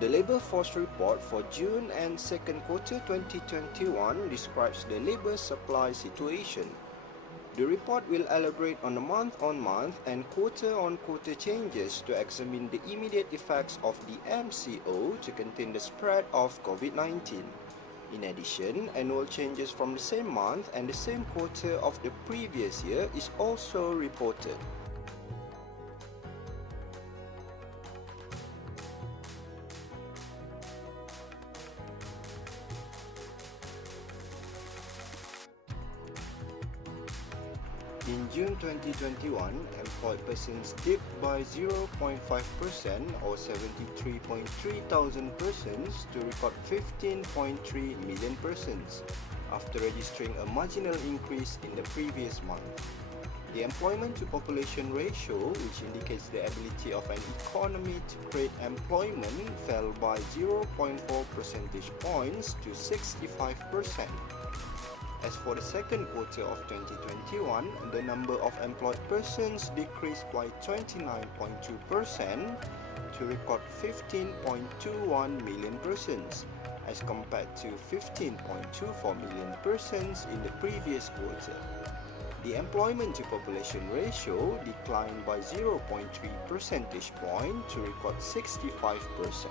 The Labour Force report for June and second quarter 2021 describes the labour supply situation. The report will elaborate on the month-on-month and quarter-on-quarter changes to examine the immediate effects of the MCO to contain the spread of COVID-19. In addition, annual changes from the same month and the same quarter of the previous year is also reported. In June 2021, employed persons dipped by 0.5% or 73.3 thousand persons to record 15.3 million persons, after registering a marginal increase in the previous month. The employment to population ratio, which indicates the ability of an economy to create employment, fell by 0.4 percentage points to 65%. As for the second quarter of 2021, the number of employed persons decreased by 29.2% to record 15.21 million persons, as compared to 15.24 million persons in the previous quarter. The employment to population ratio declined by 0.3 percentage point to record 65%.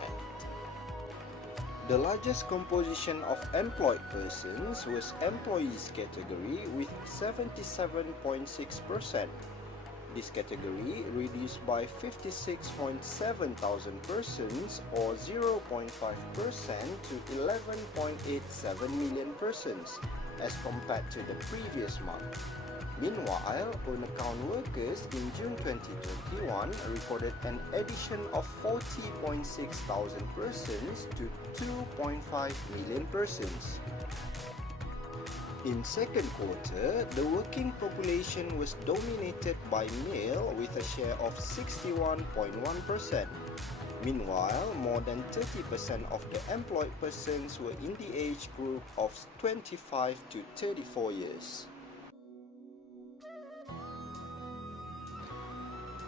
The largest composition of employed persons was employees category with 77.6%. This category reduced by 56.7 thousand persons or 0.5% to 11.87 million persons as compared to the previous month. Meanwhile, on-account workers in June 2021 recorded an addition of 40.6 thousand persons to 2.5 million persons. In second quarter, the working population was dominated by male with a share of 61.1%. Meanwhile, more than 30% of the employed persons were in the age group of 25 to 34 years.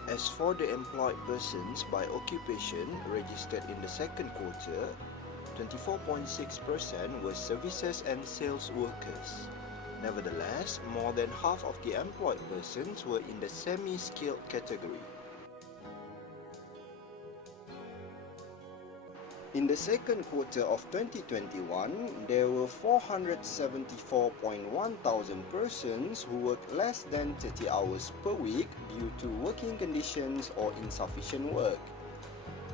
As for the employed persons by occupation registered in the second quarter, 24.6% were services and sales workers. Nevertheless, more than half of the employed persons were in the semi-skilled category. In the second quarter of 2021, there were 474.1 thousand persons who worked less than 30 hours per week due to working conditions or insufficient work.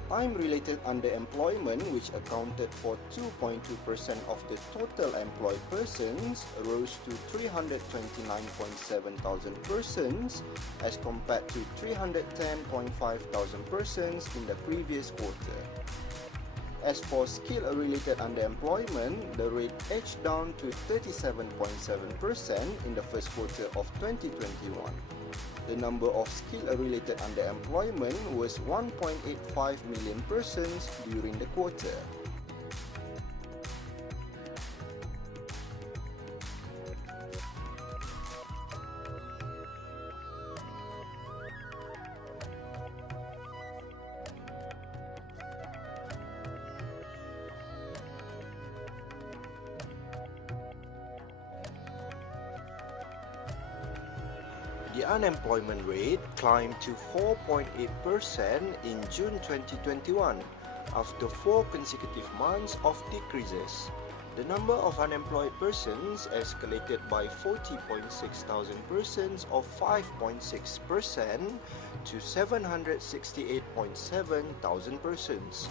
Time-related underemployment, which accounted for 2.2% of the total employed persons, rose to 329.7 thousand persons as compared to 310.5 thousand persons in the previous quarter. As for skill-related underemployment, the rate edged down to 37.7% in the first quarter of 2021. The number of skill-related underemployment was 1.85 million persons during the quarter. The unemployment rate climbed to 4.8% in June 2021 after 4 consecutive months of decreases. The number of unemployed persons escalated by 40.6 thousand persons or 5.6% to 768.7 thousand persons.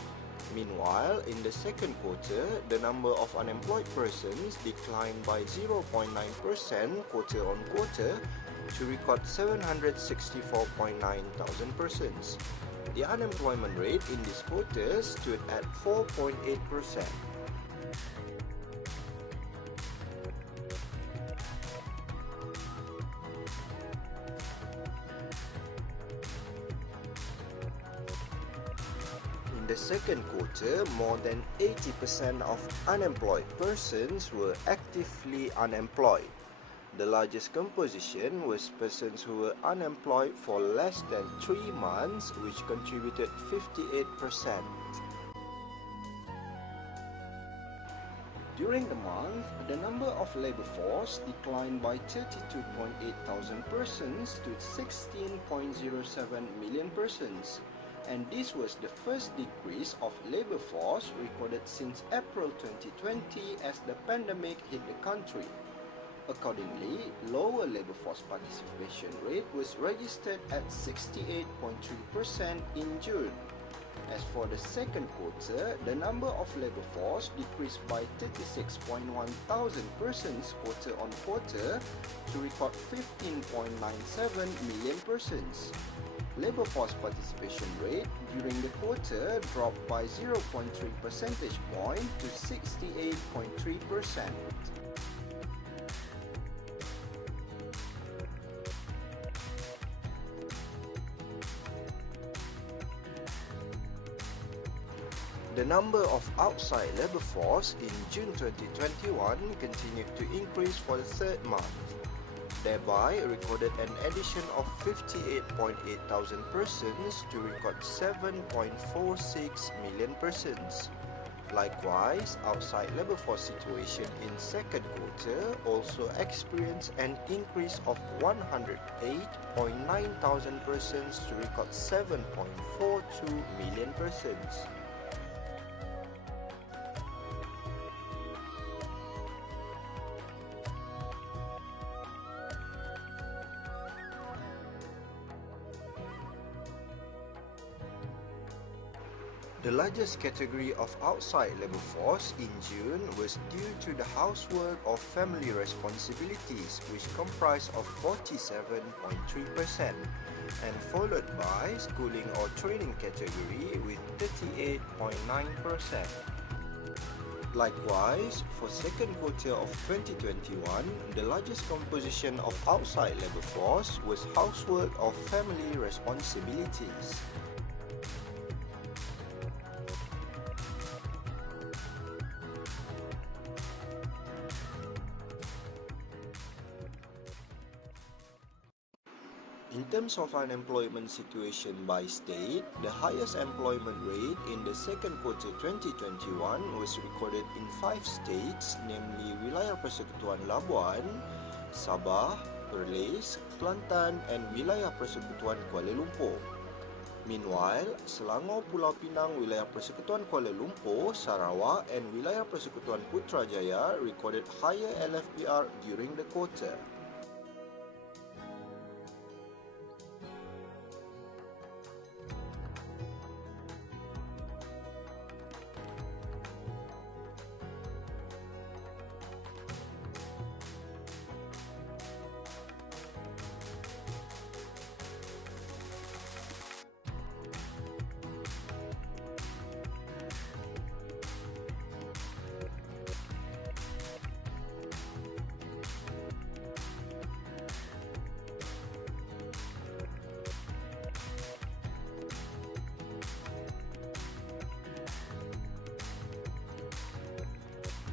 Meanwhile, in the second quarter, the number of unemployed persons declined by 0.9% quarter-on-quarter to record 764.9 thousand persons. The unemployment rate in this quarter stood at 4.8%. In the second quarter, more than 80% of unemployed persons were actively unemployed. The largest composition was persons who were unemployed for less than 3 months, which contributed 58%. During the month, the number of labor force declined by 32.8 thousand persons to 16.07 million persons, and this was the first decrease of labor force recorded since April 2020 as the pandemic hit the country. Accordingly, lower labor force participation rate was registered at 68.3% in June. As for the second quarter, the number of labor force decreased by 36.1 thousand persons quarter on quarter to record 15.97 million persons. Labor force participation rate during the quarter dropped by 0.3 percentage point to 68.3%. The number of outside labor force in June 2021 continued to increase for the third month, thereby recorded an addition of 58.8 thousand persons to record 7.46 million persons. Likewise, outside labor force situation in second quarter also experienced an increase of 108.9 thousand persons to record 7.42 million persons. The largest category of outside labor force in June was due to the housework or family responsibilities, which comprised of 47.3%, and followed by schooling or training category with 38.9%. Likewise, for second quarter of 2021, the largest composition of outside labor force was housework or family responsibilities. In terms of unemployment situation by state, the highest employment rate in the second quarter 2021 was recorded in 5 states, namely Wilayah Persekutuan Labuan, Sabah, Perlis, Kelantan, and Wilayah Persekutuan Kuala Lumpur. Meanwhile, Selangor, Pulau Pinang, Wilayah Persekutuan Kuala Lumpur, Sarawak, and Wilayah Persekutuan Putrajaya recorded higher LFPR during the quarter.